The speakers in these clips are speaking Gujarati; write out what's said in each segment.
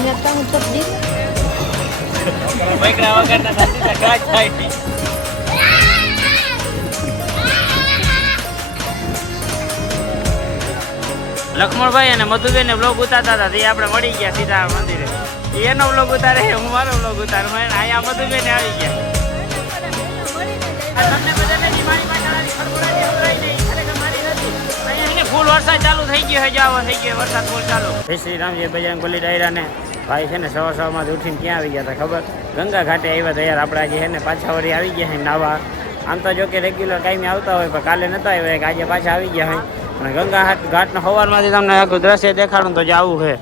Ternyata untuk di baik rawakan nanti tak kaca ini. Laxmanbhai અને મધુબેન ને બ્લોગ ઉતારતા હતા તે આપણે મળી ગયા સીધા મંદિરે. એનો બ્લોગ ઉતારે હું મારો બ્લોગ ઉતારું. અહીંયા મધુબેન આવી ગયા. તમને બધાને મારી પાછળની ખડબડાટી સંભળાઈ નહીં, ખરેખર મારી નથી. અહીંયા ફૂલ વરસાદ ચાલુ થઈ ગયો છે, જાવો થઈ ગયો વરસાદ ફૂલ ચાલુ. જય શ્રી રામજી બજરંગ બલી ડાયરા ને ભાઈ છે ને સવારમાંથી ઉઠીને ક્યાં આવી ગયા હતા ખબર? ગંગા ઘાટે આવ્યા હતા યાર. આપણે આજે છે ને પાછા વળી આવી ગયા છે નાવા. આમ તો જો કે રેગ્યુલર ટાઈમે આવતા હોય પણ કાલે નતા આવ્યા કે આજે પાછા આવી ગયા હોય. અને ગંગા ઘાટના સવારમાંથી તમને આખું દ્રશ્ય દેખાડું તો જવું છે.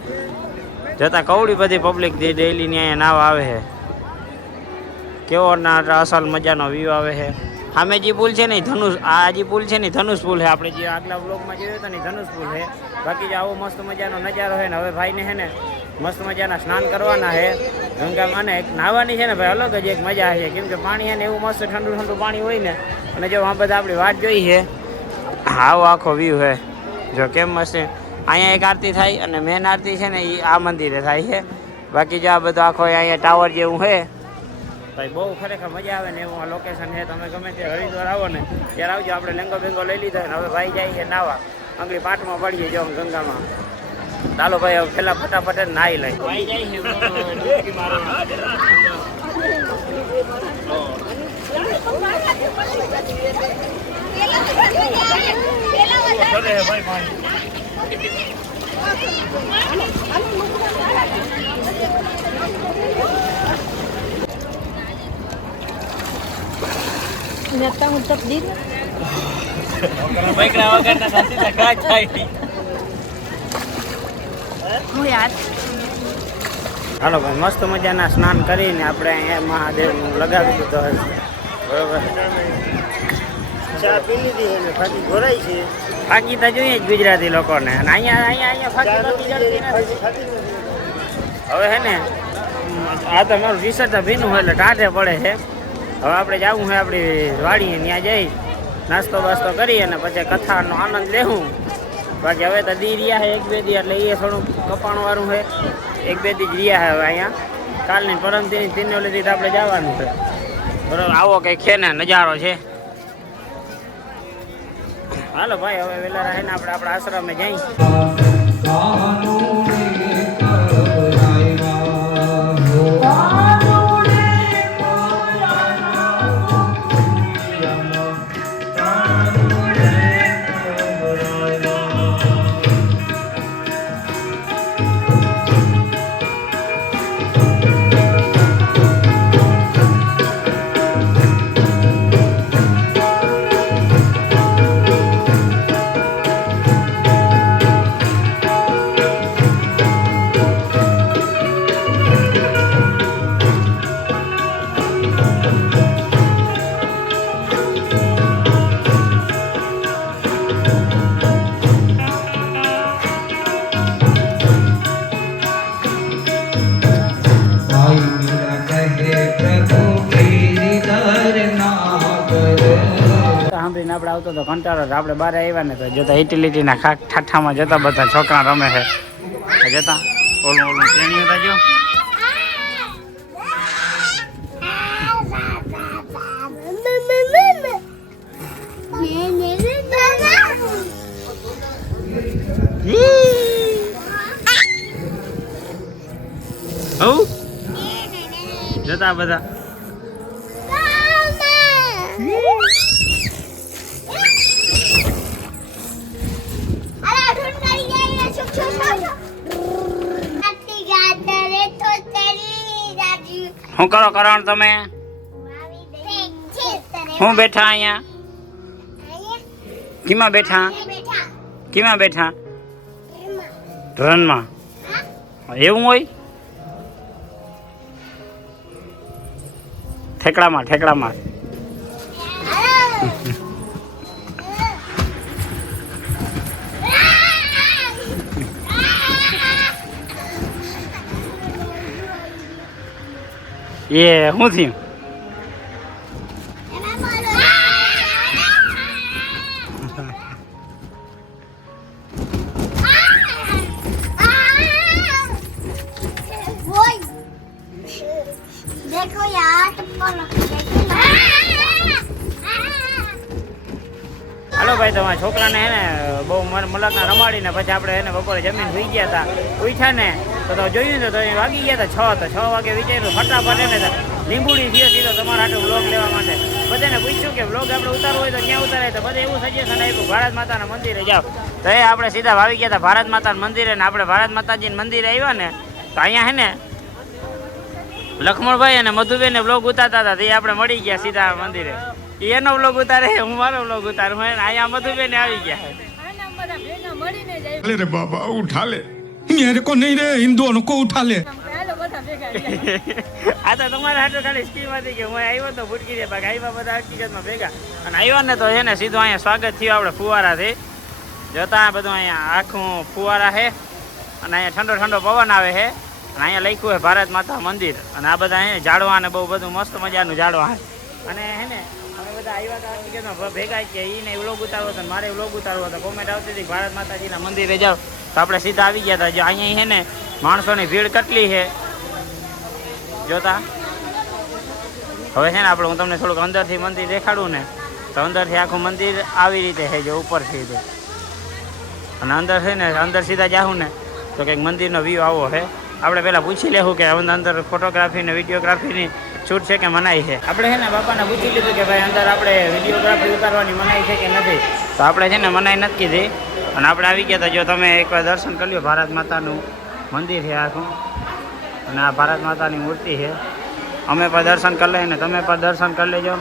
જતા કવડી બધી પબ્લિક ડેઈલી ની અહીંયા નાવા આવે છે. કેવો ના અસલ મજાનો વ્યૂ આવે છે. સામે જે પુલ છે ને ધનુષ, આ જે પુલ છે ને ધનુષ પુલ છે. આપણે જે આગલા બ્લોગમાં જોયો હતો ને ધનુષ પુલ છે. બાકી જે આવો મસ્ત મજાનો નજારો છે ને હવે ભાઈને છે ને મસ્ત મજાના સ્નાન કરવાના છે ગંગામાં. ને નાહવાની છે ને ભાઈ અલગ જ એક મજા છે, કેમ કે પાણી છે ને એવું મસ્ત ઠંડુ ઠંડુ પાણી હોય ને. અને જો આ બધા આપણી વાત જોઈ છે, આવો આખો વ્યૂ છે જો કેમ મસ્ત. અહીંયા એક આરતી થાય અને મેન આરતી છે ને એ આ મંદિરે થાય છે. બાકી જો આ બધું આખો અહીંયા ટાવર જેવું છે ભાઈ, બહુ ખરેખર મજા આવે ને એવું આ લોકેશન છે. તમે ગમે તે હરિદ્વાર આવો ને ત્યારે આવજો. આપણે લેંગો બેંગો લઈ લીધો ને હવે ભાઈ જાય છે નાવા. આંગળી પાટમાં પડીએ જો ગંગામાં. ચાલો ભાઈ હવે પેલા ફટાફટ નાહી લઈ. ભાઈ જાય છે ડૂબકી મારવા. ternyata untuk di baik rawakan nanti tak kaca ini. યાર. હાલો ભાઈ મસ્ત મજાના સ્નાન કરીને આપણે અહીંયા મહાદેવનું લગાવી દીધો હોય બરોબર. ચા પી લીધી છે ને ફાકી ઘોરાઈ છે. ફાકી તો જોઈએ જ ગુજરાતી લોકોને. અને અહીંયા ફાકી જડતી નથી. હવે હે ને આ તો મારું રિસર્ચ ભીનું હોય એટલે ટાઢે પડે છે. હવે આપણે જવું છે આપણી વાડીએ, ત્યાં જઈ નાસ્તો બાસ્તો કરી અને પછી કથાનો આનંદ લેવું. બાકી હવે તો દી રહ્યા છે એક બે દી, એટલે એ થોડું કપાણું વાળું છે. એક બે દી જ રહ્યા છે હવે અહીંયા. કાલની પરમથી તીને લીધી તો આપણે જવાનું છે બરોબર. આવો કંઈક છે ને નજારો છે. હાલો ભાઈ હવે વહેલા રહે ને આપણે આપણા આશ્રમે જઈ. સાંભળીને આપણે આવતો તો કંટાળો. આપણે બહાર આવ્યા ને તો જતા યુટિલિટીના ઠાઠામાં જતા બધા છોકરા રમે છે. જતા ઓલું શ્રેણીઓ હતા જો. જતા બધા શું કરો કરણ તમે? હું બેઠા અહીંયા. કીમાં બેઠા? કીમાં બેઠા? રનમાં. એવું હોય? ઠેકડામાં ઠેકડામાં. એ શું થયું? ભાઈ તો મારા છોકરાને હે ને બહુ મલકના રમાડીને પછી આપણે એને બપોરે જમીન સુઈ ગયા હતા. ઉઠ્યા ને તો જોયું ને તો એ વાગી ગયા હતા 6 તો 6 વાગે વિચાર્યું ફટાફટ એને લીંબુડી થયો સીધો તમારા હાટુ વ્લોગ લેવા માટે. બધાને પૂછ્યું કે વ્લોગ આપણે ઉતારવો હોય તો ક્યાં ઉતારાય, તો બધે એવું સજેશન આપ્યું ભારત માતાના મંદિરે જાઓ. તો એ આપણે સીધા આવી ગયા હતા ભારત માતાના મંદિરે. ને આપણે ભારત માતાજીના મંદિરે આવ્યા ને તો અહીંયા હે ને લક્ષ્મણભાઈ અને મધુબેને વ્લોગ ઉતારતા હતા. તે આપણે મળી ગયા સીધા મંદિરે. એનો વ્લોગ ઉતારે, હું મારો વ્લોગ ઉતારું. અહીંયા મધુબેન આવી ગયા. रे बाबा उठा ले, मेरे को नहीं रे, इन दोनों को उठा ले. આ તો તમારા હાટુ ખાલી સ્કીમ હતી કે હું આવ્યો તો ભૂટકી દે બાકી આવ્યા બધા હકીકતમાં ભેગા. અને આવ્યા ને તો છે ને સીધું અહીંયા સ્વાગત થયું આપણે ફુવારાથી. જોતા બધું અહીંયા આખું ફુવારા છે અને અહીંયા ઠંડો ઠંડો પવન આવે છે. અને અહીંયા લખ્યું છે ભારત માતા મંદિર. અને આ બધા અહીંયા ઝાડવા ને બહુ બધું મસ્ત મજાનું ઝાડવા છે. અને હે ને અમે બધા આવ્યા હતા હકીકતમાં ભેગા કે એને વ્લોગ ઉતારવો હતો મારે વ્લોગ ઉતારવો હતો. કોમેન્ટ આવતી હતી ભારત માતાજીના મંદિરે જાઓ તો આપણે સીધા આવી ગયા હતા. જો અહીંયા છે ને માણસોની ભીડ કેટલી છે જોતા. હવે છે ને આપણે હું તમને થોડુંક અંદરથી મંદિર દેખાડું ને તો અંદરથી આખું મંદિર આવી રીતે છે જો ઉપરથી છે. અને અંદર છે ને અંદર સીધા જાઉં ને તો કંઈક મંદિરનો વ્યૂ આવો છે. આપણે પહેલાં પૂછી લેવું કે અંદર ફોટોગ્રાફી ને વિડીયોગ્રાફીની છૂટ છે કે મનાઈ છે. આપણે છે ને બાપાને પૂછી લીધું કે ભાઈ અંદર આપણે વિડીયોગ્રાફી ઉતારવાની મનાઈ છે કે નથી. તો આપણે છે ને મનાઈ નથી કીધી અને આપણે આવી ગયા હતા. જો તમે એકવાર દર્શન કરી લો, ભારત માતાનું મંદિર છે આખું અને આ ભારત માતાની મૂર્તિ છે. અમે પણ દર્શન કરી લઈએ ને તમે પણ દર્શન કરી લેજો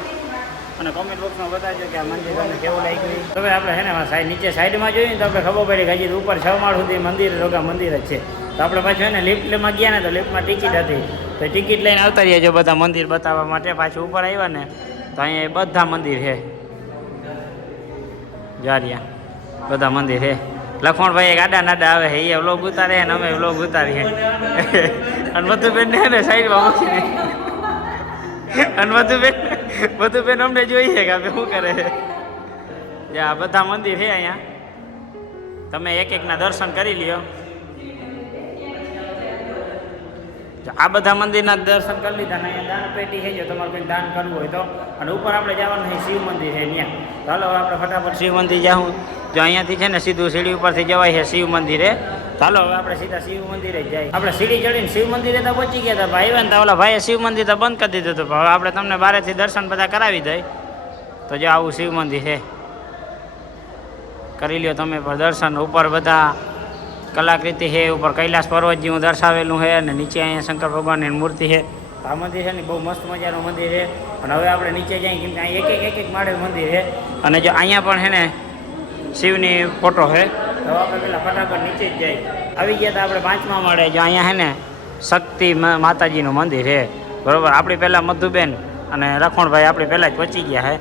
અને કોમેન્ટ બોક્સમાં બતાવજો કે આ મંદિર તમને કેવું લાગ્યું. હવે આપણે છે ને નીચે સાઈડમાં જોઈએ ને તો આપણે ખબર પડી કે હજી ઉપર 6 માળ સુધી મંદિર રોગા મંદિર જ છે. તો આપણે પાછું છે ને લિફ્ટમાં ગયા ને તો લિફ્ટમાં ટિકિટ હતી તો ટિકિટ લઈને આવતા રહીએ જો બધા મંદિર બતાવવા માટે. પાછું ઉપર આવ્યા ને તો અહીંયા બધા મંદિર છે જારિયા બધા મંદિર છે. લક્ષ્મણભાઈ ગાડા નાડા આવે છે એ વ્લોગ ઉતારે ને અમે વ્લોગ ઉતારીએ. અને મધુબેન ને સાઈડમાં મૂકીને અને મધુબેન અમને જોઈએ કે આપણે શું કરે છે. આ બધા મંદિર છે અહીંયા તમે એક એકના દર્શન કરી લ્યો. આ બધા મંદિરના દર્શન કરી લીધા ને અહીંયા દાન પેટી છે જો તમારે કંઈક દાન કરવું હોય તો. અને ઉપર આપણે જવાનું છે શિવ મંદિર છે ત્યાં. ચાલો આપણે ફટાફટ શિવ મંદિર જાઉં. જો અહીંયાથી છે ને સીધું સીડી ઉપરથી જવાય છે શિવ મંદિરે. ચાલો હવે આપણે સીધા શિવ મંદિરે જ જાય. આપણે સીડી ચડીને શિવ મંદિરે તો પહોંચી ગયા હતા. ભાઈ ને તો ઓલા ભાઈએ શિવ મંદિર તો બંધ કરી દીધું હતું. હવે આપણે તમને બહારથી દર્શન બધા કરાવી દઈએ. તો જો આવું શિવ મંદિર છે કરી લ્યો તમે પણ દર્શન. ઉપર બધા કલાકૃતિ છે, ઉપર કૈલાસ પર્વત જેવું દર્શાવેલું છે અને નીચે અહીંયા શંકર ભગવાનની મૂર્તિ છે. આ મંદિર છે ને બહુ મસ્ત મજાનું મંદિર છે. અને હવે આપણે નીચે જઈએ કેમ કે અહીં એક માળે મંદિર છે. અને જો અહીંયા પણ છે ને શિવની ફોટો છે. તો આપણે પેલા ફટાફટ નીચે જ જાય. આવી ગયા હતા આપણે 5મા માળે. જો અહીંયા છે ને શક્તિ માતાજીનું મંદિર છે બરાબર. આપણી પહેલાં મધુબેન અને લક્ષ્મણભાઈ આપણી પહેલાં જ પહોંચી ગયા છે.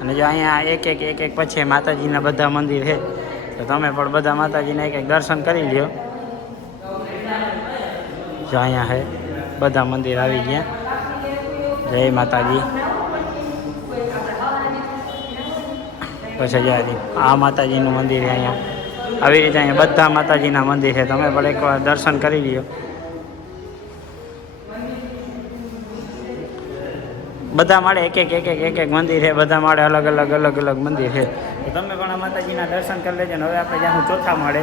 અને જો અહીંયા એક પછી માતાજીના બધા મંદિર છે તો તમે પણ બધા માતાજીને એક દર્શન કરી લ્યો. જો અહીંયા છે બધા મંદિર આવી ગયા. જય માતાજી. પછી જય આ માતાજીનું મંદિર છે અહીંયા. આવી રીતે અહીંયા બધા માતાજીના મંદિર છે. તમે પણ એકવાર દર્શન કરી લ્યો. બધા માળે એક મંદિર છે. બધા માળે અલગ અલગ મંદિર છે. તો તમે પણ આ માતાજીના દર્શન કરી લેજો. હવે આપણે જ્યાં 4થા માળે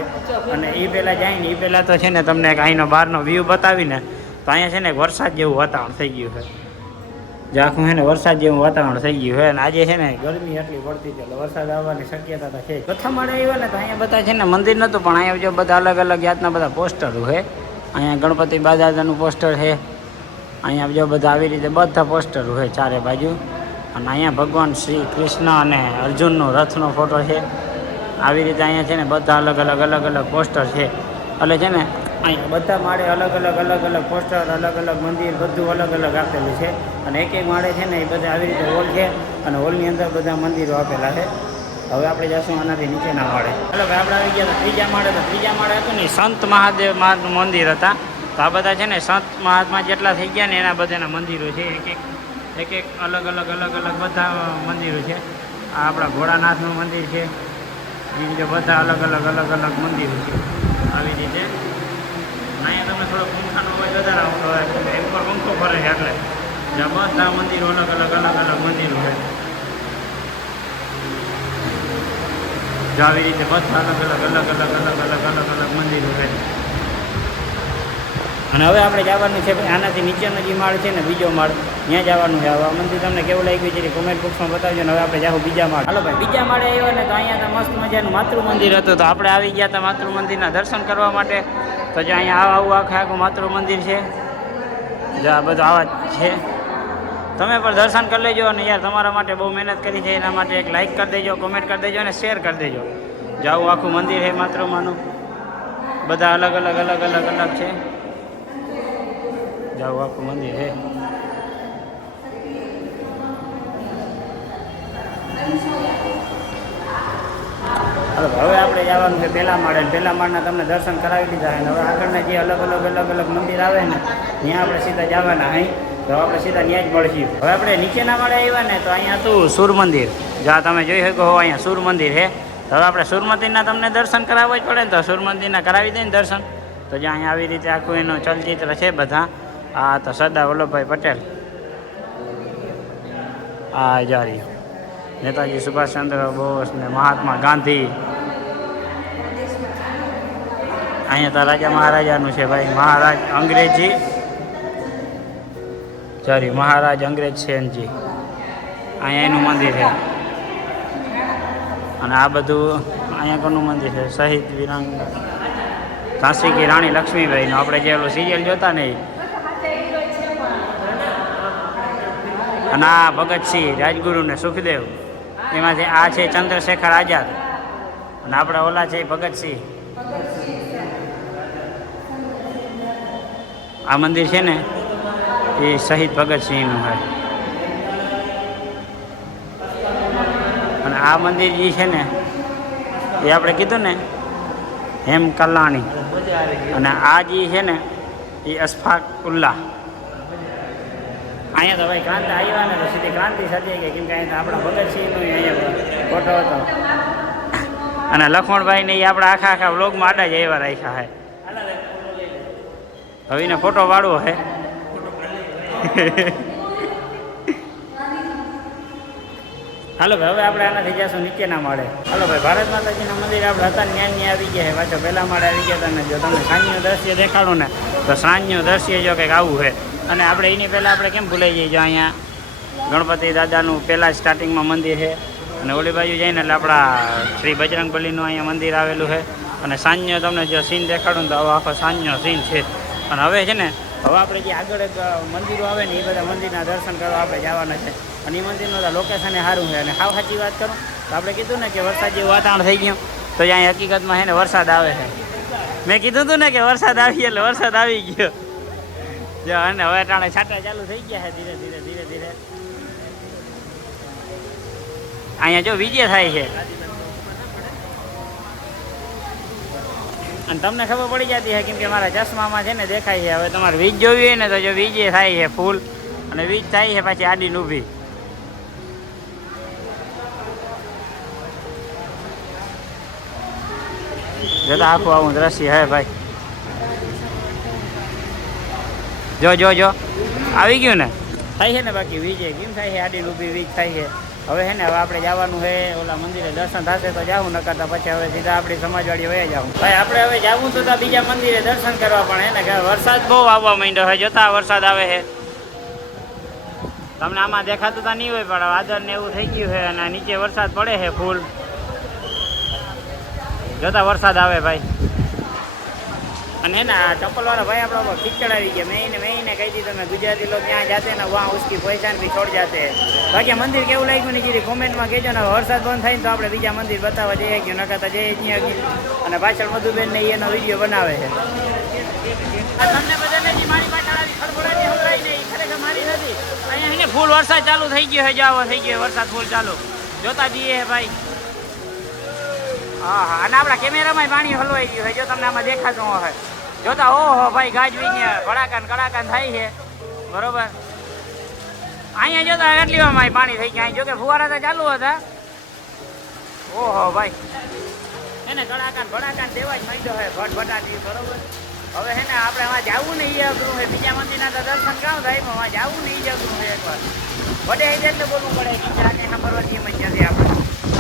અને એ પહેલાં જાય ને એ પહેલાં તો છે ને તમને એક અહીંનો બહારનો વ્યૂ બતાવીને તો અહીંયા છે ને વરસાદ જેવું વાતાવરણ થઈ ગયું છે. જે આખું છે ને વરસાદ જેવું વાતાવરણ થઈ ગયું છે. અને આજે છે ને ગરમી એટલી પડતી છે એટલે વરસાદ આવવાની શક્યતા તો છે. 4થા માળે આવ્યા ને તો અહીંયા બધા છે ને મંદિર નહોતું પણ અહીંયા જો બધા અલગ જાતના બધા પોસ્ટરો છે. અહીંયા ગણપતિ દાદાનું પોસ્ટર છે. અહીંયા જો બધા આવી રીતે બધા પોસ્ટરો છે ચારે બાજુ. અને અહીંયા ભગવાન શ્રી કૃષ્ણ અને અર્જુનનો રથનો ફોટો છે. આવી રીતે અહીંયા છે ને બધા અલગ પોસ્ટર છે. એટલે છે ને અહીંયા બધા માળે અલગ પોસ્ટર અલગ મંદિર બધું અલગ આપેલું છે. અને એક માળે છે ને એ બધા આવી રીતે હોલ છે અને હોલની અંદર બધા મંદિરો આપેલા છે. હવે આપણે જઈશું આનાથી નીચેના માળે. ચાલો ભાઈ આપણે આવી ગયા હતા 3જા માળે. તો 3જા માળે હતું ને સંત મહાદેવનું મંદિર હતા. તો આ બધા છે ને સંત મહાત્મા જેટલા થઈ ગયા ને એના બધાના મંદિરો છે. એક અલગ બધા મંદિરો છે. આ આપણા ભોળાનાથનું મંદિર છે. એ રીતે બધા અલગ મંદિરો છે. આવી રીતે અહીંયા તમને થોડો પંખાનો અવાજ વધારે આવતો હોય એક પર પંખો ફરે છે એટલે બધા મંદિરો અલગ મંદિરો છે. જો આવી રીતે બધા અલગ મંદિરો છે. અને હવે આપણે જવાનું છે ભાઈ આનાથી નીચેનો જે માળ છે ને બીજો માળ ત્યાં જવાનું છે. હવે આ મંદિર તમને કેવું લાગ્યું છે કોમેન્ટ બોક્સમાં બતાવજો. ને હવે આપણે જાઉં બીજા માળ. હાલો ભાઈ બીજા માળે આવ્યો ને તો અહીંયા તો મસ્ત મજાનું માતૃ મંદિર હતું. તો આપણે આવી ગયા હતા માતૃ મંદિરના દર્શન કરવા માટે. તો જો અહીંયા આવું આખું માતૃ મંદિર છે. જો આ બધું આવા છે. તમે પણ દર્શન કરી લેજો. અને યાર તમારા માટે બહુ મહેનત કરી છે એના માટે એક લાઇક કરી દેજો, કોમેન્ટ કરી દેજો અને શેર કરી દેજો. જો આવું આખું મંદિર છે માતૃમાનું. બધા અલગ છે. જાવ આખું મંદિર છે. હવે આપણે જવાનું છે પહેલા માળે. પહેલા માળના તમને દર્શન કરાવી દીધા છે. હવે આગળના જે અલગ મંદિર આવે ને ત્યાં આપણે સીધા જવાના. અહીં તો આપણે સીધા ત્યાં જ મળશું. હવે આપણે નીચેના માળે આવ્યા ને તો અહીંયા હતું સૂર મંદિર. જ્યાં તમે જોઈ શકો હો અહીંયા સૂર મંદિર છે. તો હવે આપણે સૂર મંદિરના તમને દર્શન કરાવવા જ પડે ને. તો સૂર મંદિરના કરાવી દઈએ ને દર્શન. તો જ્યાં અહીંયા આવી રીતે આખું એનું ચલચિત્ર છે બધા. આ તો સરદાર વલ્લભભાઈ પટેલ, આ જારી નેતાજી સુભાષચંદ્ર બોઝ ને મહાત્મા ગાંધી. અહીંયા તો રાજા મહારાજાનું છે ભાઈ. મહારાજ અંગ્રેજી જારી મહારાજ અંગ્રેજ સેનજી. અહીંયા એનું મંદિર છે. અને આ બધું અહીંયા કોનું મંદિર છે? શહીદ વિરાંગ ઝાંસી કી રાણી લક્ષ્મીબાઈનું. આપણે જે ઓલું સિરિયલ જોતા ને. અને આ ભગતસિંહ, રાજગુરુ ને સુખદેવ. એમાંથી આ છે ચંદ્રશેખર આઝાદ. અને આપણે ઓલા છે ભગતસિંહ. આ મંદિર છે ને એ શહીદ ભગતસિંહનું છે. અને આ મંદિર જે છે ને એ આપણે કીધું ને હેમ કલ્લાણી. અને આ જે છે ને એ અશફાક ઉલ્લાહ. અહીંયા તો ભાઈ ક્રાંતિ આવ્યા ને તો સીધી ક્રાંતિ સર્જાઈ ગઈ. કેમ કે અહીંયા તો આપણા ભગતસિંહનો અહીંયા ફોટો હતો. અને લક્ષ્મણભાઈને એ આપણા આખા વ્લોગમાં આડા જ એવા રાખ્યા છે. હવે એને ફોટો પાડવો છે. હાલો ભાઈ હવે આપણે આનાથી જઈશું નીચેના માળે. હાલો ભાઈ ભારત માતાજીના મંદિર આપણે હતા ત્યાં આવી ગયા છે. પાછો પહેલા માળે આવી ગયા હતા. ને જો તમને સાંજનું દ્રશ્ય દેખાડું ને તો સાંજનું દ્રશ્ય જો કંઈક આવું છે. અને આપણે એની પહેલાં આપણે કેમ ભૂલાઈ જઈએ? જો અહીંયા ગણપતિ દાદાનું પહેલાં સ્ટાર્ટિંગમાં મંદિર છે. અને ઓલી બાજુ જઈને એટલે આપણા શ્રી બજરંગબલીનું અહીંયા મંદિર આવેલું છે. અને સાંજનો તમને જો સીન દેખાડું તો આખો સાંજનો સીન છે. અને હવે છે ને હવે આપણે જે આગળ મંદિરો આવે ને એ બધા મંદિરના દર્શન કરવા આપણે જવાના છે. અને એ મંદિરનું તો લોકેશન સારું છે. અને સાવ સાચી વાત કરું તો આપણે કીધું ને કે વરસાદ જેવું વાતાવરણ થઈ ગયું. તો અહીંયા હકીકતમાં છે ને વરસાદ આવે છે. મેં કીધું હતું ને કે વરસાદ આવી એટલે વરસાદ આવી ગયો. જો અને હવે ટાણે છાંટા ચાલુ થઈ ગયા છે ધીરે. અહીંયા જો વિજય થાય છે. અને તમને ખબર પડી જતી છે કેમ કે મારા ચશ્મામાં છે ને દેખાય છે. હવે તમારે વીજ જોવી હોય ને તો જો વિજય થાય છે ફૂલ. અને વીજ થાય છે પાછી આડીને ઊભી. જતા આખું આવું દ્રશ્ય હે ભાઈ. જો આવી ગયું ને થાય છે ને. બાકી વીજે કેમ થાય છે? આડી ઊભી વીજ થાય છે. હવે છે ને હવે આપણે જવાનું છે ઓલા મંદિરે. દર્શન થશે તો જાવું, નકરતા પછી હવે સીધા આપણી સમાજવાડી વયા જાવું. ભાઈ આપણે હવે જવું તો બીજા મંદિરે દર્શન કરવા. પણ હે ને વરસાદ બહુ આવવા માંડ્યો છે. જોતા વરસાદ આવે છે. તમને આમાં દેખાતું તો નહીં હોય પણ વાદળ ને એવું થઈ ગયું છે. અને નીચે વરસાદ પડે છે ફૂલ. જોતા વરસાદ આવે ભાઈ. અને હે ને આ ચપ્પલવાળા ભાઈ આપણા ઉપર ખીચડ આવી ગયા. મેં એને કહી દીધું મેં ગુજરાતી લોકો ત્યાં જાતે ને વहाँ उसकी पहचान भी छोड़ जाते हैं. બાકી મંદિર કેવું લાગ્યું ને જે કોમેન્ટમાં કહેજો ને. વરસાદ બંધ થાય ને તો આપણે બીજા મંદિર બતાવવા જઈએ ગયું. નકરતા જઈએ ત્યાં. અને પાછળ મધુબેન ને એનો વિડીયો બનાવે છે. તમને બધાને જે મારી પાછળ આવી ખડબડાટી સંભળાઈ ને એ ખરેખર મારી નથી. અહીંયા ફૂલ વરસાદ ચાલુ થઈ ગયો છે. જાવો થઈ ગયો વરસાદ ફૂલ ચાલુ. જોતા જઈએ હે ભાઈ. હા અને આપણા કેમેરામાં પાણી હલવાઈ ગયું છે. જો તમને આમાં દેખાતું હોય જોતા ઓહો ભાઈ ગાજવીને કડાકાન થાય છે. બરોબર અહીંયા જોતા એટલીમાં પાણી થઈ ગયા. જો કે ફુવારા તો ચાલુ હતા. ઓહો ભાઈ એને કડાકાન દેવા જ માંડ્યો હોય ભટભટાટી. બરોબર હવે હે ને આપણે એમાં જવું ને એ અઘરું છે. બીજા મંદિરના તો દર્શન કામ થાય એમાં જવું ને એ જ અઘરું છે. એકવાર વડે એટલે બોલવું પડે કે જાને સાંભળવાની એમ જ નથી આપણે.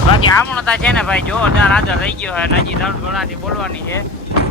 બાકી આમણતા છે ને ભાઈ જોરદાર આદર રહી ગયો હોય હજી 3 ગોળાથી બોલવાની છે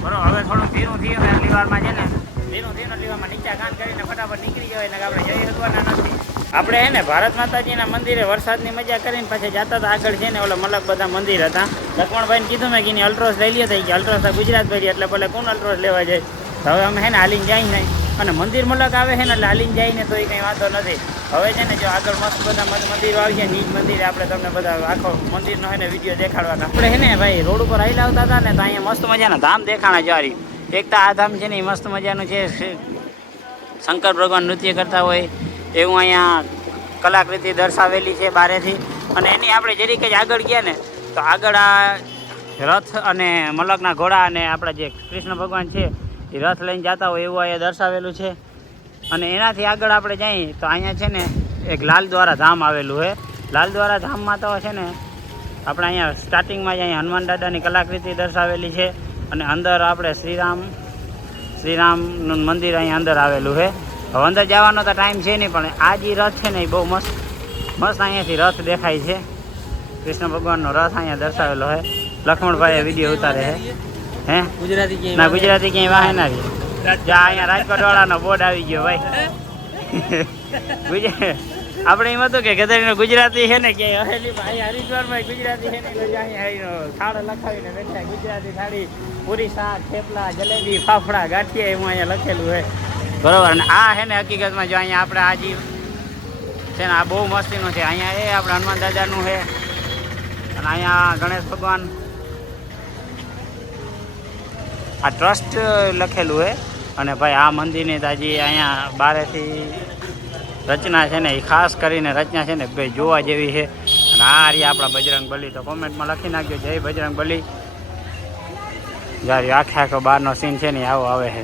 બરોબર. હવે થોડું ધીરું થયું ને એટલી વારમાં છે ને ધીરું એટલી વારમાં નીચા કાન કરીને ફટાફટ નીકળી જવાય ને આપણે જઈ શકવાના નથી. આપણે હે ને ભારત માતાજીના મંદિરે વરસાદની મજા કરીને પછી જતા હતા આગળ છે ને ઓલા મલક બધા મંદિર હતા. લક્ષ્મણભાઈને કીધું મેં કે અલ્ટ્રોસ લઈ લ્યો થઈ ગયા. અલ્ટ્રોસ ગુજરાત ભરી એટલે ભલે કોણ અલ્ટ્રોસ લેવા જાય. તો હવે અમે હે ને હાલીને જાય નહીં અને મંદિર મલક આવે છે ને એટલે હાલીને જાય ને તો એ કંઈ વાંધો નથી. હવે છે ને જો આગળ મસ્ત બધા મંદિરો આવી છે નીચ મંદિરે આપણે તમને બધા આખો મંદિરનો હે ને વિડીયો દેખાડવાના. આપણે હે ને ભાઈ રોડ ઉપર આવી આવતા હતા ને તો અહીંયા મસ્ત મજાના ધામ દેખાણા જવારી. એક તો આ ધામ છે ને એ મસ્ત મજાનું છે શંકર ભગવાન નૃત્ય કરતા હોય એવું અહીંયા કલાકૃતિ દર્શાવેલી છે બારેથી. અને એની આપણે જરીક જ આગળ ગયા ને તો આગળ આ રથ અને મલકના ઘોડા અને આપણા જે કૃષ્ણ ભગવાન છે એ રથ લઈને જતા હોય એવું અહીંયા દર્શાવેલું છે. અને એનાથી આગળ આપણે જઈએ તો અહીંયા છે ને એક લાલદ્વારા ધામ આવેલું છે. લાલદ્વારા ધામમાં તો છે ને આપણે અહીંયા સ્ટાર્ટિંગમાં જ અહીંયા હનુમાન દાદાની કલાકૃતિ દર્શાવેલી છે અને અંદર આપણે શ્રીરામનું મંદિર અહીંયા અંદર આવેલું છે. હવે અંદર જવાનો તો ટાઈમ છે નહીં પણ આ જે રથ છે ને એ બહુ મસ્ત અહીંયાથી રથ દેખાય છે. કૃષ્ણ ભગવાનનો રથ અહીંયા દર્શાવેલો છે. લક્ષ્મણભાઈએ વિડીયો ઉતારે છે હે ગુજરાતી ના ગુજરાતી ક્યાંય વાહે ના જા અહીંયા રાજકોટ વાળાનો બોર્ડ આવી ગયો ભાઈ. આપણે એમ હતું કે ગધેડીનો ગુજરાતી છે ને ક્યાંય હવેલી ભાઈ હરિદ્વારમાં ગુજરાતી છે ને અહીંયા થાળ લખાવીને બેઠા ગુજરાતી થાળી પૂરી શાક થેપલા જલેબી ફાફડા ગાંઠિયા એવું અહીંયા લખેલું છે બરોબર. અને આ છે ને હકીકતમાં જો અહીંયા આપણે આ જે છે ને આ બહુ મસ્તીનું છે. અહીંયા એ આપણે હનુમાન દાદાનું છે અને અહીંયા ગણેશ ભગવાન આ ટ્રસ્ટ લખેલું છે. અને ભાઈ આ મંદિરની તાજી અહીંયા બારેથી રચના છે ને એ ખાસ કરીને રચના છે ને ભાઈ જોવા જેવી છે. અને આ રહી આપણા બજરંગ બલી. તો કોમેન્ટમાં લખી નાખજો જય બજરંગ બલી. જ્યારે આખો બહારનો સીન છે ને આવો આવે છે.